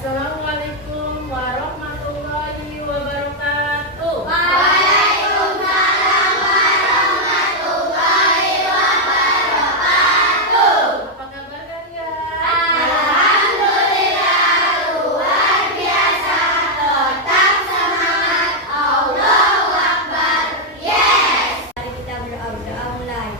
Assalamualaikum warahmatullahi wabarakatuh. Waalaikumsalam warahmatullahi wabarakatuh. Apa kabar kalian? Alhamdulillah luar biasa. Tetap semangat. Allahu Akbar. Yes. Mari kita berdoa mulai.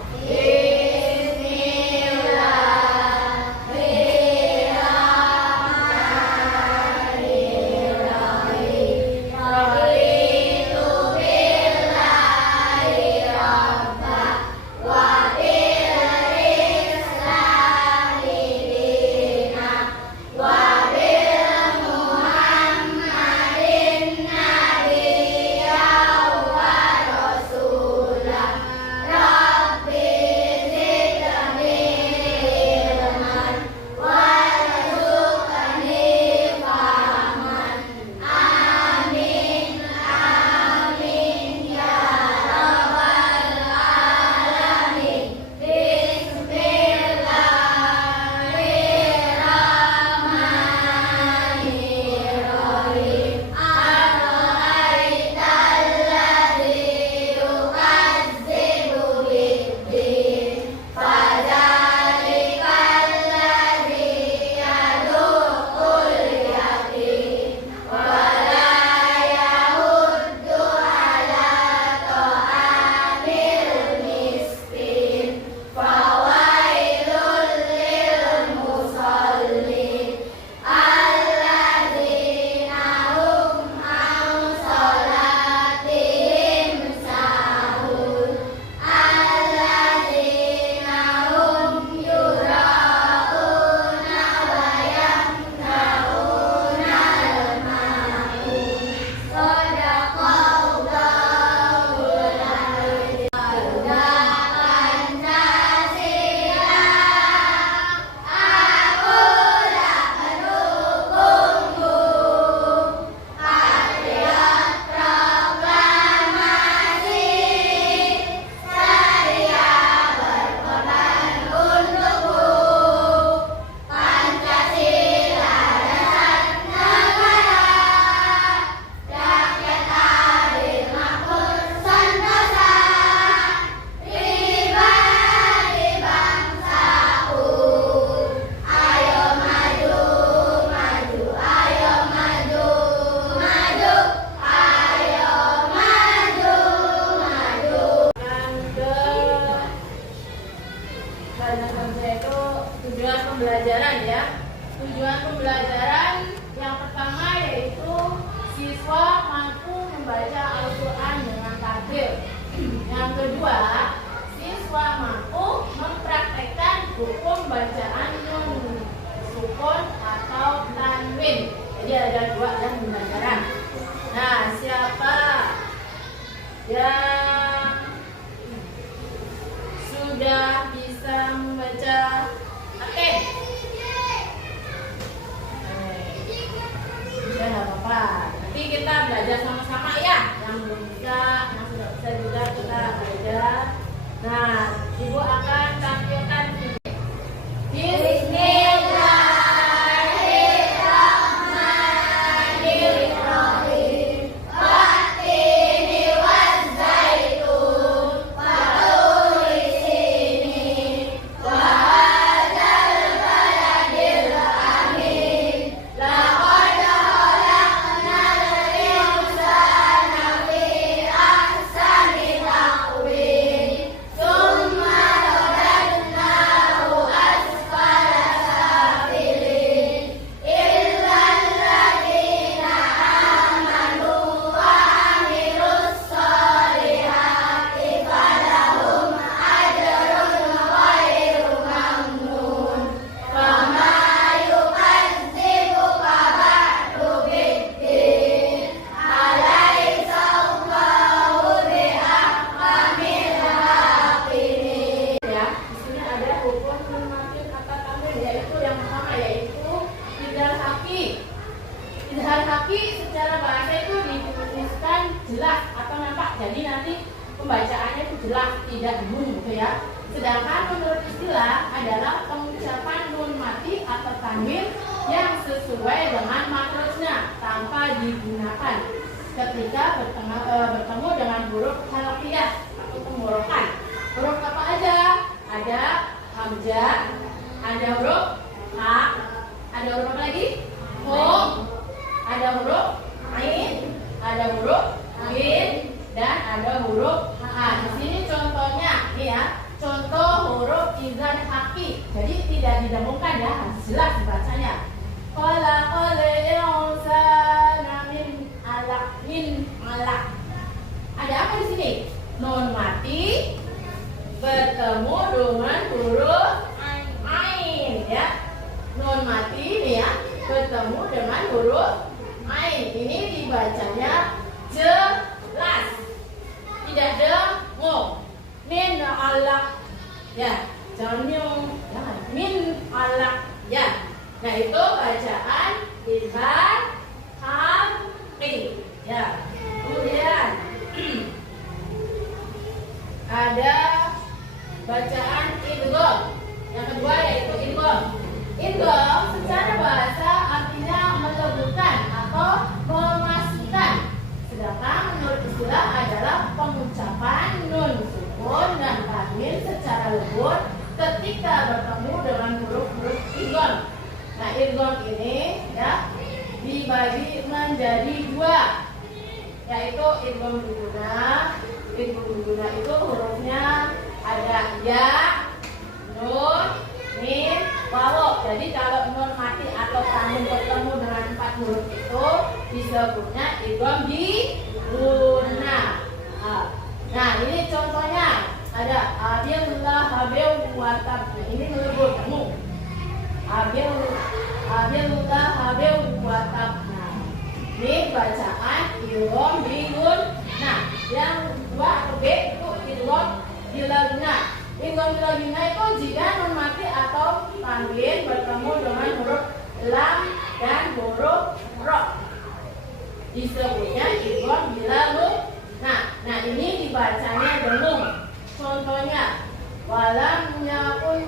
Tujuan pembelajaran ya. Tujuan pembelajaran yang pertama yaitu siswa mampu membaca Al-Quran dengan tajwid. Yang kedua, siswa mampu mempraktekkan hukum bacaan nun, sukun atau tanwin. Jadi ada dua yang pembelajaran. Nah, siapa yang sudah bisa membaca? Oke. Ya nggak apa-apa. Nanti kita belajar sama-sama ya. Yang belum bisa, yang sudah bisa juga kita belajar. Nah, Ibu akan tampilkan Bismillahirrahmanirrahim. Wattini wazzaitun wa turi sinin wa hadzal baladil amin. Laqad khalaqnal insana fi ahsani taqwim. Tsumma radadnahu asfala safilin. Illa alladziina amanu wa amilus solihati falahum ajrun ghairu mamnun. Fama yukadzibuka ba'du biddin. Alaysa Allahu biahkamil hakimin. ya. Di sini ada hukum normatif kata tamrin, yaitu yang pertama yaitu idhar haki. Idhar haki secara bahasa itu dituliskan jelas atau nampak. Jadi nanti pembacaannya itu jelas, tidak bingung gitu ya. Sedangkan menurut istilah adalah pengucapan nun mati atau tanwin yang sesuai dengan makrosnya tanpa digunakan ketika bertemu dengan huruf halqiyah atau tenggorokan. Huruf apa aja? Ada hamzah, ada huruf ha, ada huruf apa lagi? Ho, ada huruf ain, ada huruf ghin, dan ada huruf ha. Di sini contohnya, nih ya, contoh huruf izan haki. Jadi tidak digabungkan ya, harus jelas dibacanya. Khalaqal insana min alaq. Ada apa di sini? Nun mati bertemu dengan huruf ain ya. Nun mati nih ya, bertemu dengan huruf ain. Ini dibacanya jelas, tidak dengung. Min alaq ya, jangan min alaq ya. Nah itu bacaan izhar haqi ya. Kemudian ada bacaan idgham. Yang kedua yaitu idgham. Idgham secara bahasa artinya meleburkan atau memasukkan. Sedangkan menurut istilah adalah pengucapan nun sukun dan tanwin secara lebur ketika bertemu dengan huruf-huruf idgham. Nah, idgham ini ya dibagi menjadi dua, yaitu idgham biguna. Idgham biguna itu hurufnya ada ya, nun, mim, waw. Jadi kalau nun mati atau tanwin bertemu dengan 4 huruf itu disebutnya idgham biguna. Nah, ini contohnya ada abillah habil watab. Ini melebur kamu. Abillah habil watab. Nah, ini bacaan idgham biguna. Nah, yang dua atau B itu idgham bilaguna. Idgham bilaguna itu jika nun mati atau tanwin bertemu dengan huruf lam dan huruf ro. Disebutnya idgham bilaguna. Nah ini dibacanya dengung. Contohnya walam yakul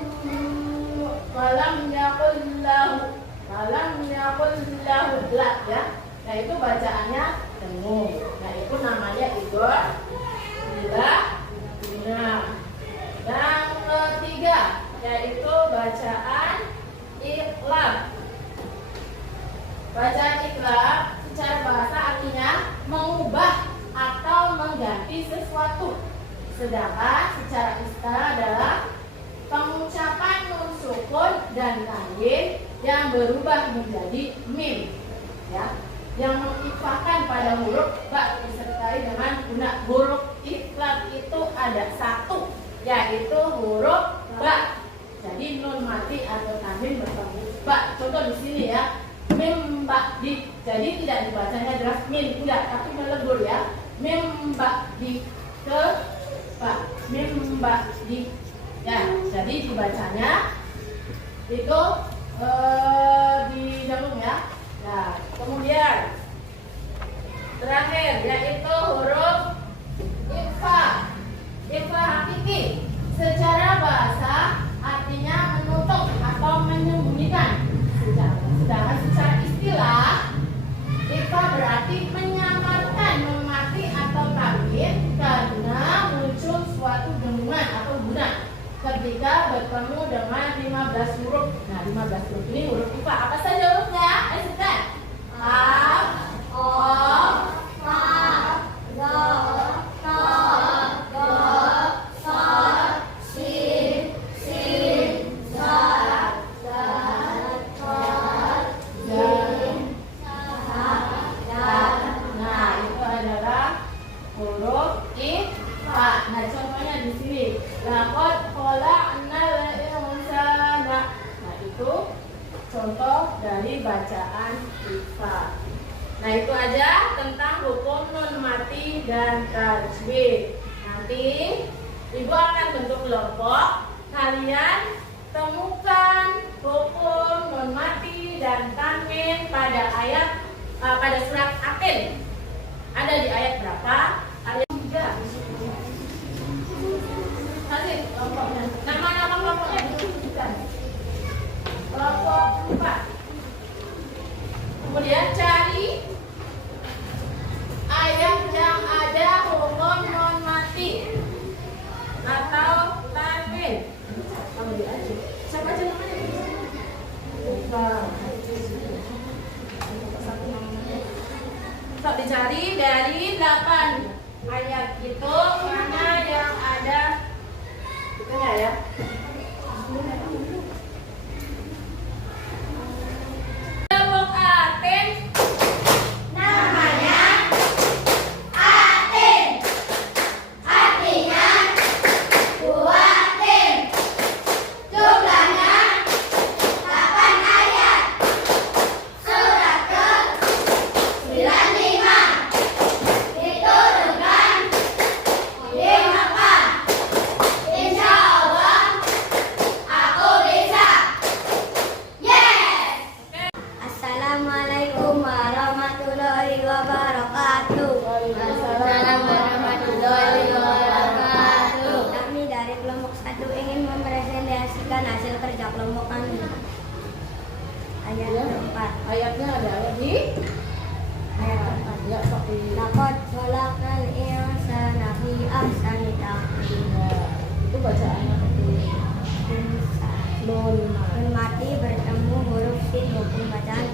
lahu lah ya. Nah itu bacaannya dengung. Nah itu namanya idgham bilaguna. Yang ketiga yaitu bacaan iqlab. Bacaan iqlab secara bahasa artinya mengubah atau mengganti sesuatu. Sedangkan secara istilah adalah pengucapan nun sukun dan tanwin yang berubah menjadi mim ya, yang mengikhfakan pada huruf ba disertai dengan guna. Huruf iqlab itu ada satu, yaitu huruf ba. Jadi nun mati atau tanwin bertemu ba. Contoh di sini ya, mim ba di. Jadi tidak dibacanya jelas min, enggak, tapi melebur ya. Mim ba di ke ba, mim ba di ya. Jadi dibacanya itu digabung ya. Nah, kemudian terakhir yaitu huruf ikhfa. Ikhfa hakiki secara bahasa artinya menutup atau menyembunyikan. Sedangkan secara istilah ikhfa berarti menyamarkan nun mati atau tanwin karena muncul suatu dengungan atau guna ketika bertemu dengan 15 huruf. Nah, 15 huruf ini huruf ikhfa. Apa saja hurufnya? Ayo sebutkan. Kaf, qaf, fa, dha, ta, dha, sa, sin, za, dal, ta, zin, ha. Nah, itu adalah huruf ikhfa. Nah, contohnya di sini. Laqad khalaqnal insana. Nah, itu contoh dari bacaan ikhfa. Nah, itu aja tentang hukum nun mati dan tajwid. Nanti Ibu akan bentuk kelompok. Kalian temukan hukum nun mati dan tanwin pada pada surat Atin. Ada di ayat berapa? Ayat 3. Nanti kelompoknya. Nama-nama kelompoknya disebutkan. Kelompok 4. Kemudian cari ayat yang ada hukum non mati atau tanwin. Kamu diaji. Siapa aja namanya? Sok dicari dari 8 ayat itu mana yang ada itu ya? Kelompok aten Namanya Aten. Artinya buah tim. Jumlahnya 8 ayat. Surat ke-95 diturunkan di Makkah. Insya Allah aku bisa. Yes. Assalamualaikum warahmatullahi wabarakatuh. Waalaikumsalam warahmatullahi wabarakatuh. Kami dari kelompok 1 ingin mempresentasikan hasil kerja kelompok kami. Ayat Ya. keempat. Ayatnya ada di Ayat keempat. ya sok di Laqad khalaqal insana fi ahsani taqwim. ya, itu bacaannya seperti Insan. nun. Dan mati bertemu huruf sin hukum bacaan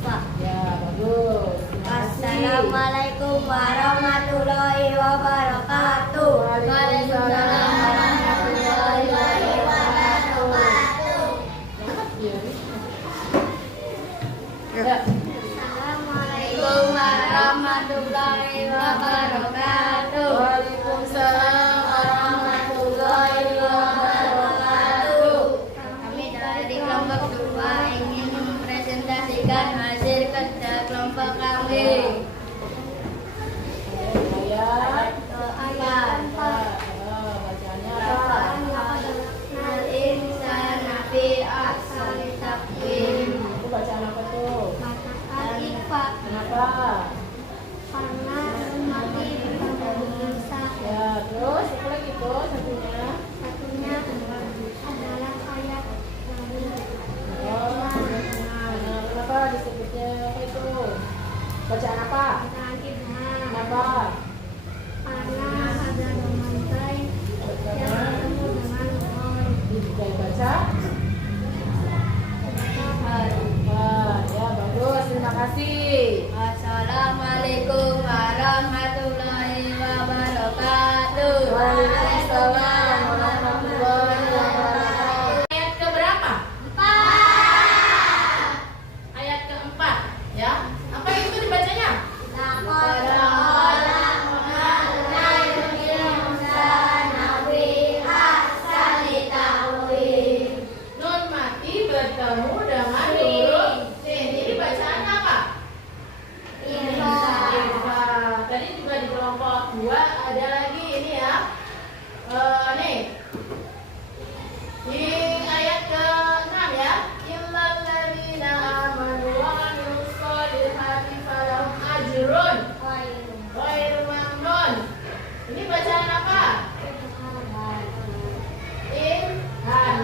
fa. Ya, bagus. Terima kasih. Assalamualaikum warahmatullahi wabarakatuh. Waalaikumsalam warahmatullahi wabarakatuh. Ya. Assalamualaikum warahmatullahi wabarakatuh. Waalaikumsalam warahmatullahi wabarakatuh. Kami dari kelompok 2 ingin mempresentasikan hasil kerja kelompok kami. Ayat Ayat bacaannya apa? Al insana fi ahsani taqwim. Itu bacaan apa tuh? Al-Ifa Kenapa? karena mati bertemu Musa. Ya, terus apa lagi tuh satunya? Satunya adalah ayat Nabi. Oh, nah, kenapa disebutnya apa itu? Bacaan apa? Bacaan Ibham Kenapa? karena ada memantai yang bertemu dengan Roy. Dibuka baca? Wah, ya bagus, terima kasih. Assalamualaikum warahmatullahi wabarakatuh. Waalaikumsalam warahmatullahi wabarakatuh. Ayat keberapa? 4. Ayat keempat, ya. Apa itu dibacanya? Nun mati bertemu dengan huruf sin. Ini bacaan apa? Ifa. Tadi juga di kelompok 2 ada lagi ini ya. Nih. Di ayat ke-6 ya. Illal ladzina amanu wa amilus sholihati falahum ajrun ghairu mamnun. Ini bacaan apa?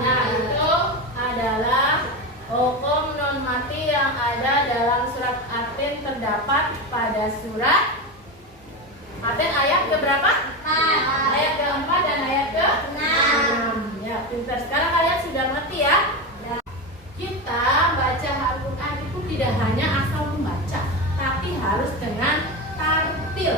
Nah, itu adalah hukum non mati yang ada dalam surat Aten, terdapat pada surat Aten ayat keberapa? Ayat keempat dan ayat ke-6. Ya, pintar. Sekarang kalian sudah ngerti ya? Kita baca Al-Quran itu tidak hanya asal membaca, tapi harus dengan tartil.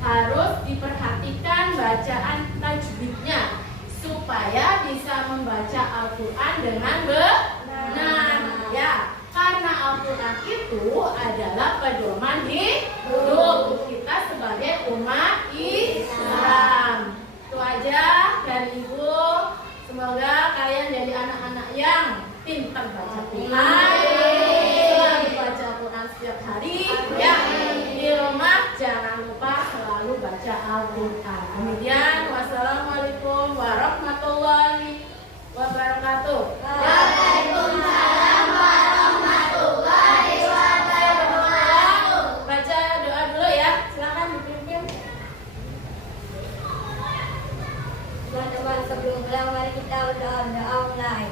Harus diperhatikan bacaan tajwidnya supaya bisa membaca Al-Quran dengan benar. Ya, karena Al-Quran itu adalah pedoman hidup kita sebagai umat Islam. Itu aja dari Ibu. Semoga kalian jadi anak-anak yang pintar baca Quran, selalu baca Quran setiap hari. Ya, di rumah jangan lupa selalu baca Al-Quran. Demikian, wassalamualaikum warahmatullahi wabarakatuh. Waalaikumsalam warahmatullahi wabarakatuh. Baca doa dulu ya. Silakan dipimpin. Teman-teman sebelum pulang mari kita berdoa online.